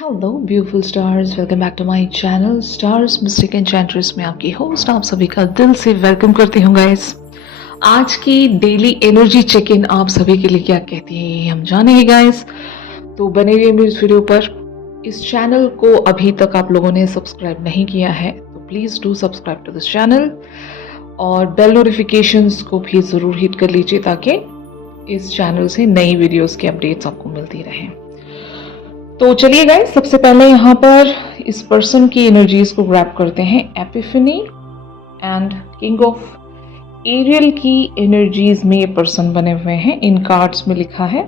Hello beautiful stars, welcome back to my channel stars mystic enchantress में आपकी host आप सभी का दिल से वेलकम करती हूँ गाइस। आज की डेली एनर्जी चेक इन आप सभी के लिए क्या कहती है हम जानेंगे गाइस। तो बने रहिए मेरी इस वीडियो पर। इस चैनल को अभी तक आप लोगों ने सब्सक्राइब नहीं किया है तो please do subscribe to this channel और बेल नोटिफिकेशंस को भी जरूर हिट कर लीजिए ताकि इस चैनल से नई वीडियोस की अपडेट्स आपको मिलती रहे। तो चलिए गाइस, सबसे पहले यहाँ पर इस पर्सन की एनर्जीज को ग्रैब करते हैं। Epiphany and king of aerial की एनर्जीज में ये पर्सन बने हुए हैं, इन कार्ड्स में लिखा है।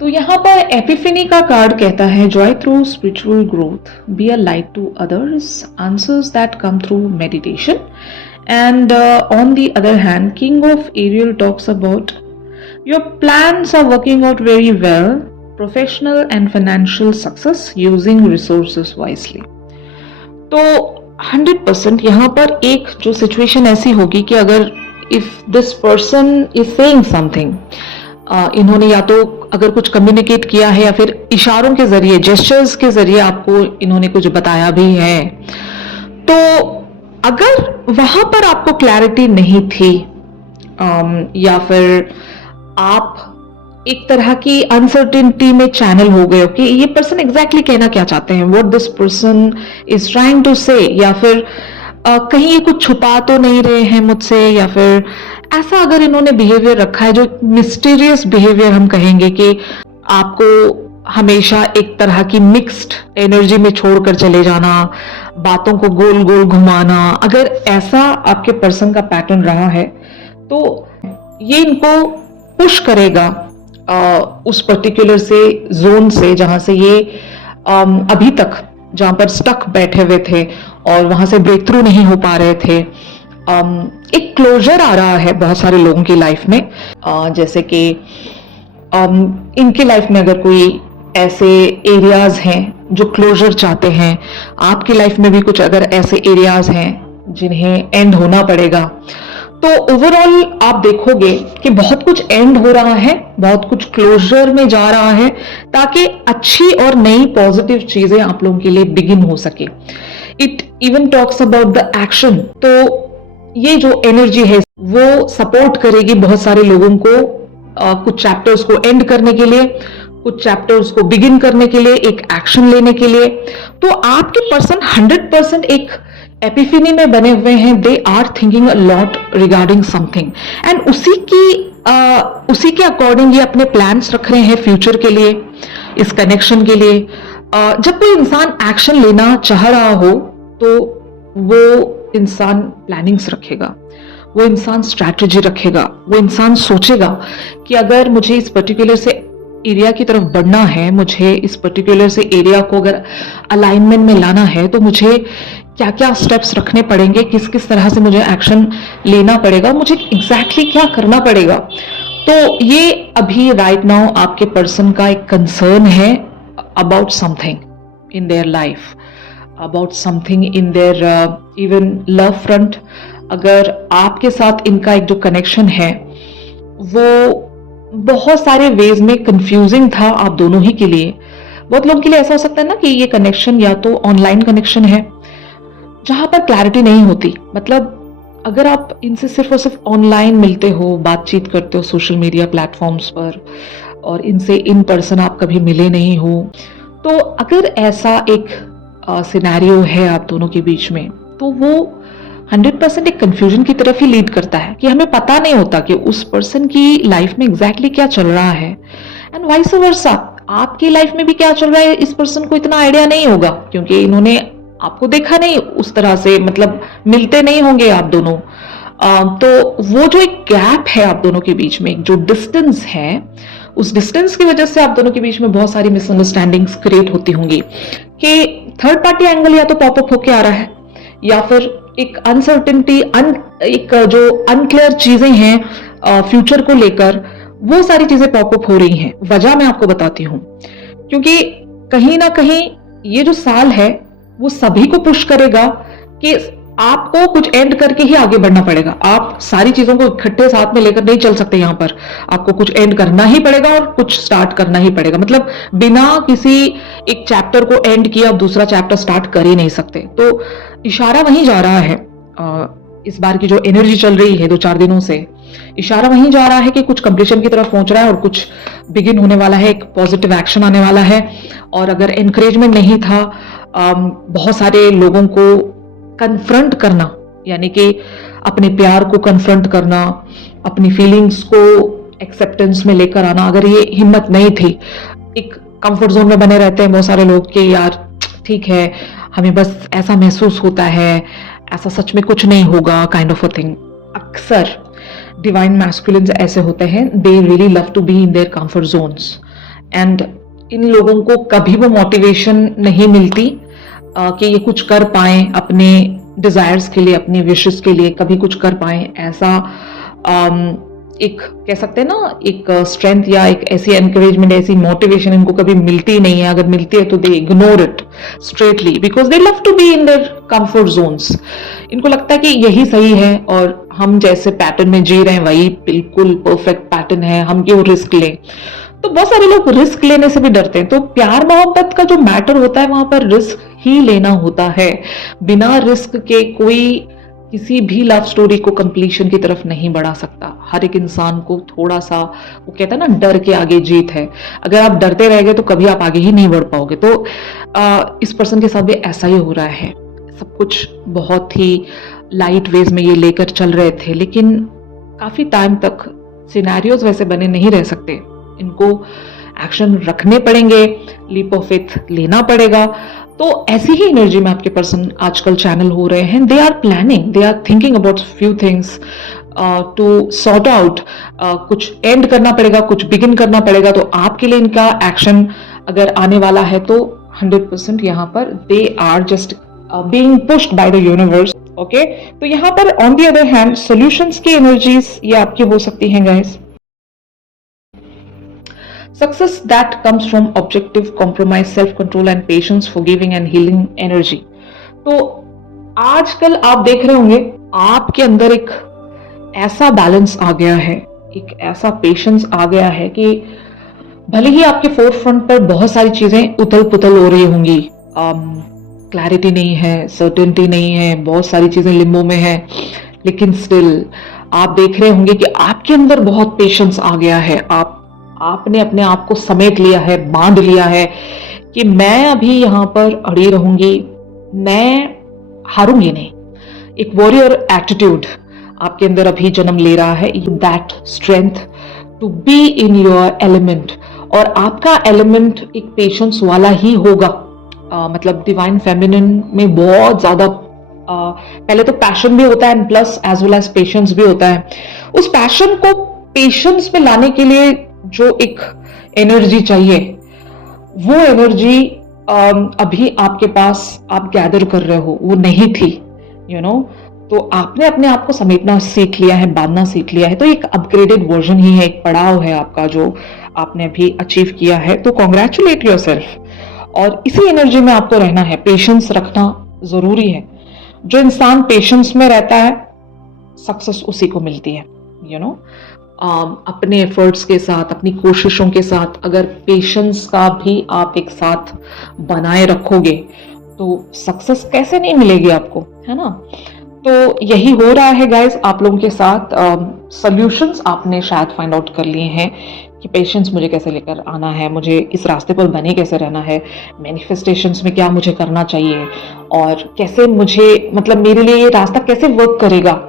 तो यहाँ पर एपिफनी का कार्ड कहता है joy through spiritual growth, be a light to others, answers that come through meditation. And on the other hand king of aerial talks about your plans are working out very well, professional and financial success using resources wisely. तो 100% यहाँ पर एक जो situation ऐसी होगी कि अगर if this person is saying something, इन्होंने या तो अगर कुछ कम्युनिकेट किया है या फिर इशारों के जरिए, जेस्चर्स के जरिए आपको इन्होंने कुछ बताया भी है, तो अगर वहां पर आपको क्लैरिटी नहीं थी या फिर आप एक तरह की अनसर्टेनिटी में चैनल हो गए हो कि ये पर्सन एग्जैक्टली कहना क्या चाहते हैं, what this person is trying to say, या फिर कहीं ये कुछ छुपा तो नहीं रहे हैं मुझसे, या फिर ऐसा अगर इन्होंने बिहेवियर रखा है जो मिस्टीरियस बिहेवियर हम कहेंगे कि आपको हमेशा एक तरह की मिक्स्ड एनर्जी में छोड़कर चले जाना, बातों को गोल गोल घुमाना, अगर ऐसा आपके पर्सन का पैटर्न रहा है तो ये इनको पुश करेगा उस पर्टिकुलर से जोन से जहां से ये अभी तक जहां पर स्टक बैठे हुए थे और वहां से ब्रेक थ्रू नहीं हो पा रहे थे। एक क्लोजर आ रहा है बहुत सारे लोगों की लाइफ में, जैसे कि इनकी लाइफ में अगर कोई ऐसे एरियाज हैं जो क्लोजर चाहते हैं, आपकी लाइफ में भी कुछ अगर ऐसे एरियाज हैं जिन्हें एंड होना पड़ेगा, तो ओवरऑल आप देखोगे कि बहुत कुछ एंड हो रहा है, बहुत कुछ क्लोजर में जा रहा है ताकि अच्छी और नई पॉजिटिव चीजें आप लोगों के लिए बिगिन हो सके। It even talks about the action. तो ये जो एनर्जी है वो सपोर्ट करेगी बहुत सारे लोगों को कुछ चैप्टर्स को एंड करने के लिए, कुछ चैप्टर्स को बिगिन करने के लिए, एक एक्शन लेने के लिए। तो आपके पर्सन 100% एक एपिफनी में बने हुए हैं। They are thinking a lot regarding something and उसी के अकॉर्डिंग ये अपने प्लान्स रख रहे हैं फ्यूचर के लिए, इस कनेक्शन के लिए। जब कोई इंसान एक्शन लेना चाह रहा हो तो वो इंसान प्लानिंग्स रखेगा, वो इंसान स्ट्रैटेजी रखेगा, वो इंसान सोचेगा कि अगर मुझे इस पर्टिकुलर से एरिया की तरफ बढ़ना है, मुझे इस पर्टिकुलर से एरिया को अगर अलाइनमेंट में लाना है तो मुझे क्या क्या स्टेप्स रखने पड़ेंगे, किस किस तरह से मुझे एक्शन लेना पड़ेगा, मुझे एग्जैक्टली क्या करना पड़ेगा। तो ये अभी राइट नाउ आपके पर्सन का एक कंसर्न है about something in their life, about something in their even love front. अगर आपके साथ इनका एक जो कनेक्शन है वो बहुत सारे वेज में कंफ्यूजिंग था आप दोनों ही के लिए। बहुत लोगों के लिए ऐसा हो सकता है ना कि ये कनेक्शन या तो ऑनलाइन कनेक्शन है जहां पर क्लैरिटी नहीं होती, मतलब अगर आप इनसे सिर्फ और सिर्फ ऑनलाइन मिलते हो, बातचीत करते हो सोशल मीडिया प्लेटफॉर्म्स पर और इनसे इन पर्सन आप कभी मिले नहीं हो, तो अगर ऐसा एक सिनेरियो है आप दोनों के बीच में तो वो 100% एक कंफ्यूजन की तरफ ही लीड करता है कि हमें पता नहीं होता कि उस पर्सन की लाइफ में एग्जैक्टली क्या चल रहा है एंड वाइस वर्सा आपकी लाइफ में भी क्या चल रहा है इस पर्सन को इतना आइडिया नहीं होगा क्योंकि इन्होंने आपको देखा नहीं उस तरह से, मतलब मिलते नहीं होंगे आप दोनों। तो वो जो एक गैप है आप दोनों के बीच में, जो डिस्टेंस है, उस डिस्टेंस की वजह से आप दोनों के बीच में बहुत सारी मिसअंडरस्टैंडिंग्स क्रिएट होती होंगी कि थर्ड पार्टी एंगल या तो पॉपअप होके आ रहा है या फिर एक अनसर्टेनिटी, एक जो अनक्लियर चीजें हैं फ्यूचर को लेकर, वो सारी चीजें पॉपअप हो रही हैं। वजह मैं आपको बताती हूँ, क्योंकि कहीं ना कहीं ये जो साल है वो सभी को पुश करेगा कि आपको कुछ एंड करके ही आगे बढ़ना पड़ेगा। आप सारी चीजों को इकट्ठे साथ में लेकर नहीं चल सकते यहाँ पर। आपको कुछ एंड करना ही पड़ेगा और कुछ स्टार्ट करना ही पड़ेगा। मतलब बिना किसी एक चैप्टर को एंड किए आप दूसरा चैप्टर स्टार्ट कर ही नहीं सकते। तो इशारा वहीं जा रहा है। इस बार की जो एनर्जी चल रही है 2-4 दिनों से, इशारा वहीं जा रहा है कि कुछ कंप्लीशन की तरफ पहुंच रहा है और कुछ बिगिन होने वाला है, एक पॉजिटिव एक्शन आने वाला है। और अगर एनकरेजमेंट नहीं था, बहुत सारे लोगों को कन्फ्रंट करना, यानी कि अपने प्यार को कन्फ्रंट करना, अपनी फीलिंग्स को एक्सेप्टेंस में लेकर आना, अगर ये हिम्मत नहीं थी, एक कंफर्ट जोन में बने रहते हैं बहुत सारे लोग कि यार ठीक है, हमें बस ऐसा महसूस होता है, ऐसा सच में कुछ नहीं होगा, काइंड ऑफ अ थिंग। अक्सर डिवाइन मैस्कुलिन्स ऐसे होते हैं, they really love to be in their comfort zones, and इन लोगों को कभी वो मोटिवेशन नहीं मिलती कि ये कुछ कर पाए अपने डिजायर्स के लिए, अपनी विशेस के लिए, कभी कुछ कर पाए। ऐसा एक कह सकते हैं ना, एक स्ट्रेंथ या एक ऐसी एनकरेजमेंट, ऐसी मोटिवेशन इनको कभी मिलती नहीं है। अगर मिलती है तो they ignore it straightly, because they love to be in their comfort zones. इनको लगता है कि यही सही है और हम जैसे पैटर्न में जी रहे हैं वही बिल्कुल परफेक्ट पैटर्न है, हम क्यों रिस्क लें। तो बहुत सारे लोग रिस्क लेने से भी डरते हैं। तो प्यार मोहब्बत का जो मैटर होता है वहां पर रिस्क ही लेना होता है। बिना रिस्क के कोई किसी भी लव स्टोरी को कंप्लीशन की तरफ नहीं बढ़ा सकता। हर एक इंसान को थोड़ा सा, वो कहता है ना, डर के आगे जीत है। अगर आप डरते रह गए तो कभी आप आगे ही नहीं बढ़ पाओगे। तो इस पर्सन के साथ भी ऐसा ही हो रहा है। सब कुछ बहुत ही लाइट वेज में ये लेकर चल रहे थे, लेकिन काफी टाइम तक सिनेरियोज वैसे बने नहीं रह सकते। इनको एक्शन रखने पड़ेंगे, लीप ऑफ फेथ लेना पड़ेगा। तो ऐसी ही एनर्जी में आपके पर्सन आजकल चैनल हो रहे हैं। They are planning, they are thinking about few things to sort out. कुछ एंड करना पड़ेगा, कुछ बिगिन करना पड़ेगा। तो आपके लिए इनका एक्शन अगर आने वाला है तो 100% यहाँ पर they are just being pushed by the universe. Okay, तो यहाँ पर on the other hand solutions की एनर्जीज ये आपकी हो सकती हैं guys. Success that comes from objective, compromise, self-control and patience, forgiving and healing energy. तो आजकल आप देख रहे होंगे आपके अंदर एक ऐसा बैलेंस आ गया है, एक ऐसा पेशेंस आ गया है कि भले ही आपके फोर फ्रंट पर बहुत सारी चीजें उथल पुथल हो रही होंगी, क्लैरिटी नहीं है, सर्टेनिटी नहीं है, बहुत सारी चीजें लिम्बो में है, लेकिन स्टिल आप देख रहे होंगे कि आपके अंदर बहुत पेशेंस आ गया है। आपने अपने आप को समेट लिया है, बांध लिया है कि मैं अभी यहां पर अड़ी रहूंगी, मैं हारूंगी नहीं। एक वॉरियर एटीट्यूड आपके अंदर अभी जन्म ले रहा है, that strength to be in your element. और आपका एलिमेंट एक पेशेंस वाला ही होगा। मतलब डिवाइन फेमिनिन में बहुत ज्यादा पहले तो पैशन भी होता है, plus as well as patience भी होता है। उस पैशन को पेशेंस में लाने के लिए जो एक एनर्जी चाहिए, वो एनर्जी अभी आपके पास आप गैदर कर रहे हो, वो नहीं थी, यू नो। तो आपने अपने आप को समेटना सीख लिया है, बांधना सीख लिया है। तो एक अपग्रेडेड वर्जन ही है, एक पड़ाव है आपका जो आपने अभी अचीव किया है। तो कॉन्ग्रेचुलेट योरसेल्फ। और इसी एनर्जी में आपको रहना है, पेशेंस रखना जरूरी है। जो इंसान पेशेंस में रहता है, सक्सेस उसी को मिलती है, यू नो। अपने एफर्ट्स के साथ, अपनी कोशिशों के साथ अगर पेशेंस का भी आप एक साथ बनाए रखोगे तो सक्सेस कैसे नहीं मिलेगी आपको, है ना। तो यही हो रहा है गाइस आप लोगों के साथ। सॉल्यूशंस आपने शायद फाइंड आउट कर लिए हैं कि पेशेंस मुझे कैसे लेकर आना है, मुझे इस रास्ते पर बने कैसे रहना है, मैनिफेस्टेशंस में क्या मुझे करना चाहिए और कैसे मुझे, मतलब मेरे लिए ये रास्ता कैसे वर्क करेगा।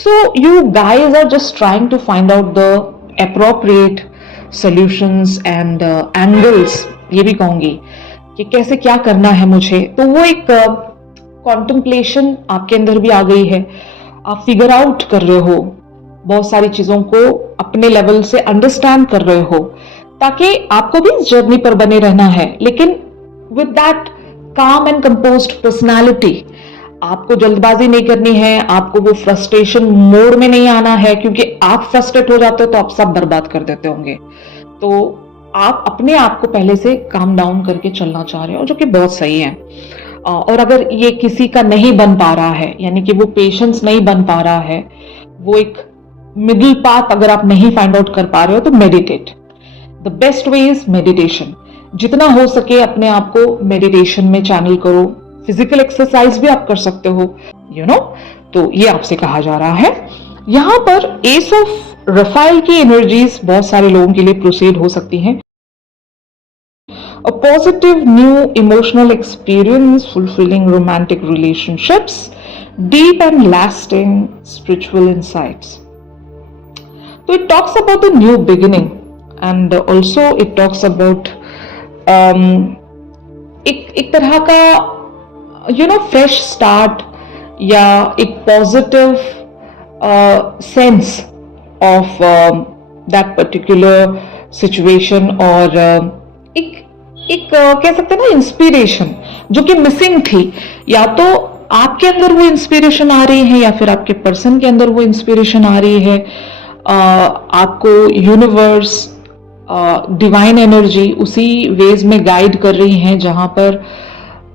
So you guys are just trying to find out the appropriate solutions and angles, ये भी कहूंगी कि कैसे क्या करना है मुझे। तो वो एक contemplation आपके अंदर भी आ गई है। आप फिगर आउट कर रहे हो, बहुत सारी चीजों को अपने लेवल से अंडरस्टैंड कर रहे हो, ताकि आपको भी इस जर्नी पर बने रहना है, लेकिन विद दैट काम एंड कंपोज्ड पर्सनालिटी। आपको जल्दबाजी नहीं करनी है, आपको वो फ्रस्ट्रेशन मोड में नहीं आना है, क्योंकि आप फ्रस्ट्रेट हो जाते हो तो आप सब बर्बाद कर देते होंगे। तो आप अपने आप को पहले से काम डाउन करके चलना चाह रहे हो, जो कि बहुत सही है। और अगर ये किसी का नहीं बन पा रहा है, यानी कि वो पेशेंस नहीं बन पा रहा है, वो एक मिडिल पाथ अगर आप नहीं फाइंड आउट कर पा रहे हो, तो meditate. The best way is meditation. जितना हो सके अपने आप को मेडिटेशन में चैनल करो। फिजिकल एक्सरसाइज भी आप कर सकते हो, यू नो। तो ये आपसे कहा जा रहा है। यहां पर एस ऑफ रफाइल की एनर्जीज बहुत सारे लोगों के लिए प्रोसीड हो सकती हैं। A positive new emotional experience, fulfilling romantic relationships, deep and lasting spiritual insights. So it talks about the new beginning, and also it talks about एक तरह का फ्रेश स्टार्ट, या एक positive sense of that particular situation, और एक कह सकते हैं ना इंस्पिरेशन जो कि मिसिंग थी। या तो आपके अंदर वो इंस्पिरेशन आ रही है, या फिर आपके पर्सन के अंदर वो इंस्पिरेशन आ रही है। आपको यूनिवर्स, डिवाइन एनर्जी उसी वेज में गाइड कर रही हैं जहां पर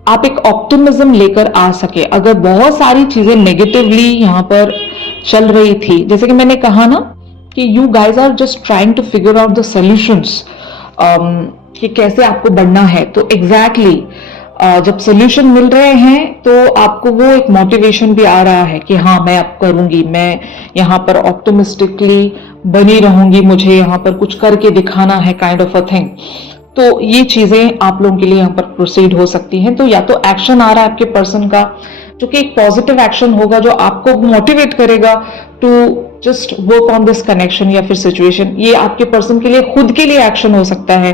आप एक ऑप्टिमिज्म लेकर आ सके। अगर बहुत सारी चीजें नेगेटिवली यहां पर चल रही थी, जैसे कि मैंने कहा ना कि you guys are just trying to figure out the solutions, कि कैसे आपको बढ़ना है। तो एग्जैक्टली जब सोल्यूशन मिल रहे हैं तो आपको वो एक मोटिवेशन भी आ रहा है कि हाँ मैं अब करूंगी, मैं यहाँ पर ऑप्टिमिस्टिकली बनी रहूंगी, मुझे यहाँ पर कुछ करके दिखाना है, काइंड ऑफ अ थिंग। तो ये चीजें आप लोगों के लिए यहाँ पर प्रोसीड हो सकती हैं। तो या तो एक्शन आ रहा है आपके पर्सन का, जो कि एक पॉजिटिव एक्शन होगा, जो आपको मोटिवेट करेगा to just work on this connection या फिर सिचुएशन। ये आपके पर्सन के लिए खुद के लिए एक्शन हो सकता है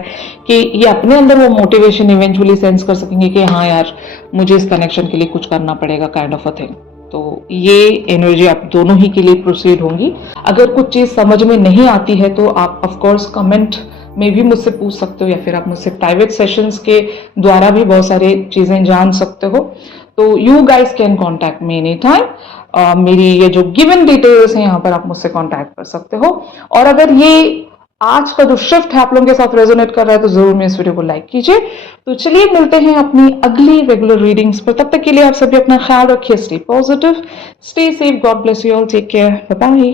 कि ये अपने अंदर वो मोटिवेशन इवेंचुअली सेंस कर सकेंगे कि हाँ यार मुझे इस कनेक्शन के लिए कुछ करना पड़ेगा, काइंड ऑफ अ थिंग। तो ये एनर्जी आप दोनों ही के लिए प्रोसीड होंगी। अगर कुछ चीज समझ में नहीं आती है तो आप ऑफकोर्स कमेंट में भी मुझसे पूछ सकते हो, या फिर आप मुझसे प्राइवेट सेशंस के द्वारा भी बहुत सारी चीजें जान सकते हो। तो you guys can contact me any time. मेरी ये जो गिवन डिटेल्स हैं यहाँ पर आप मुझसे कॉन्टैक्ट कर सकते हो। और अगर ये आज का जो शिफ्ट है आप लोगों के साथ रेजोनेट कर रहा है तो जरूर मेरे इस वीडियो को लाइक कीजिए। तो चलिए मिलते हैं अपनी अगली रेगुलर रीडिंग्स पर। तब तक के लिए आप सभी अपना ख्याल रखिए। Stay positive, stay safe, god bless you all, take care, bye bye.